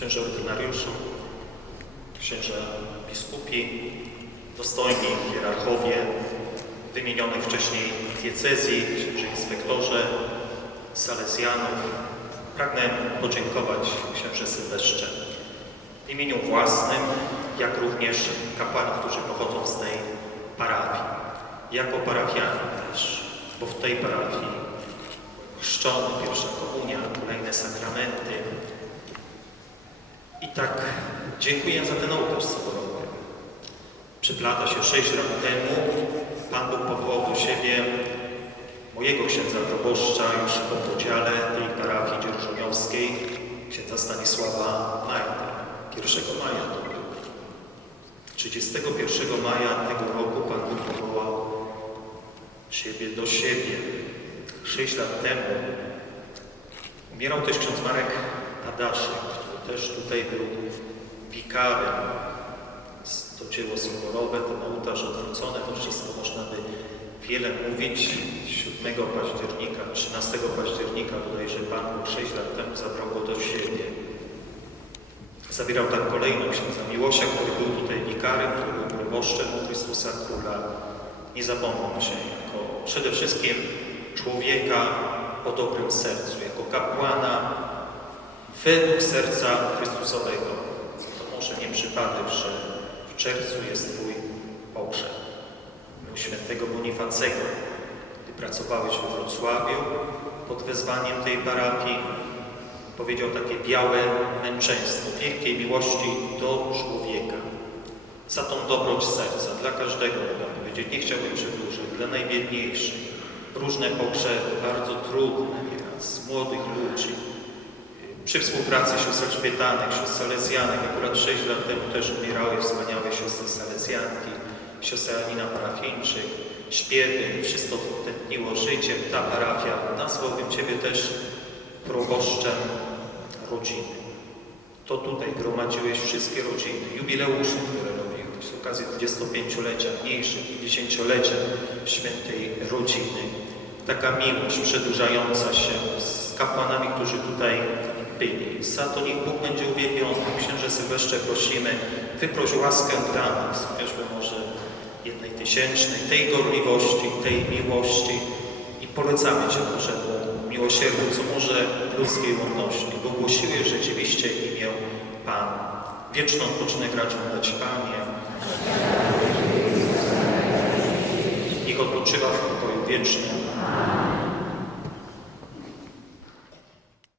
księże ordynariuszu, księże biskupi, dostojni hierarchowie wymienionych wcześniej diecezji, księże inspektorze, salezjanów. Pragnę podziękować księże Sylwestrze w imieniu własnym, jak również kapłani, którzy pochodzą z tej parafii. Jako parafianie też, bo w tej parafii chrzczono, pierwsza komunia, kolejne sakramenty. I tak dziękuję za ten ołtarz soborowy. Przyplata się sześć lat temu. Pan Bóg powołał do siebie mojego księdza proboszcza już po podziale tej parafii dzierżoniowskiej, księdza Stanisława Majda. 1 maja to był. 31 maja tego roku Pan Bóg powołał siebie do siebie. Sześć lat temu umierał też ksiądz Marek Adaszek, który też tutaj był wikarem. To dzieło soborowe, ten ołtarz odwrócony, to wszystko można by wiele mówić. 7 października, 13 października bodajże Pan Bóg 6 lat temu zabrał go do siebie. Zabierał tak kolejną księdza Miłosia, który był tutaj wikarem, który był proboszczem Chrystusa Króla. Nie zapomnę się jako przede wszystkim człowieka o dobrym sercu, jako kapłana według serca Chrystusowego. To może nie przypadek, że w czerwcu jest Twój pogrzeb. Był świętego Bonifacego, gdy pracowałeś we Wrocławiu pod wezwaniem tej parafii, powiedział takie białe męczeństwo, wielkiej miłości do człowieka. Za tą dobroć serca, dla każdego, mogę powiedzieć, nie chciałbym przedłużać, dla najbiedniejszych. Różne pogrzeby, bardzo trudne nieraz, młodych. Przy współpracy sióstr Elżbietanek, sióstr Salezjanek, akurat 6 lat temu też umierały wspaniałe siostry Salezjanki, siostra Anina Parafieńczyk, śpiewy, wszystko tętniło życiem. Ta parafia, nazwałbym Ciebie też proboszczem rodziny. To tutaj gromadziłeś wszystkie rodziny, jubileusze, które robiłeś z okazji 25-lecia, mniejszych 50-lecia świętej rodziny. Taka miłość przedłużająca się z kapłanami, którzy tutaj byli. Za to niech Bóg będzie uwielbiony. Księże Sylwestrze prosimy, wyproś łaskę dla nas, chociażby może jednej tysięcznej, tej gorliwości, tej miłości i polecamy Cię Bożemu miłosierdziu, co może ludzkiej wolności, bo głosiły rzeczywiście imię Pan. Wieczną odpoczynek raczą dać Panie. Niech odpoczywa w pokoju wiecznym.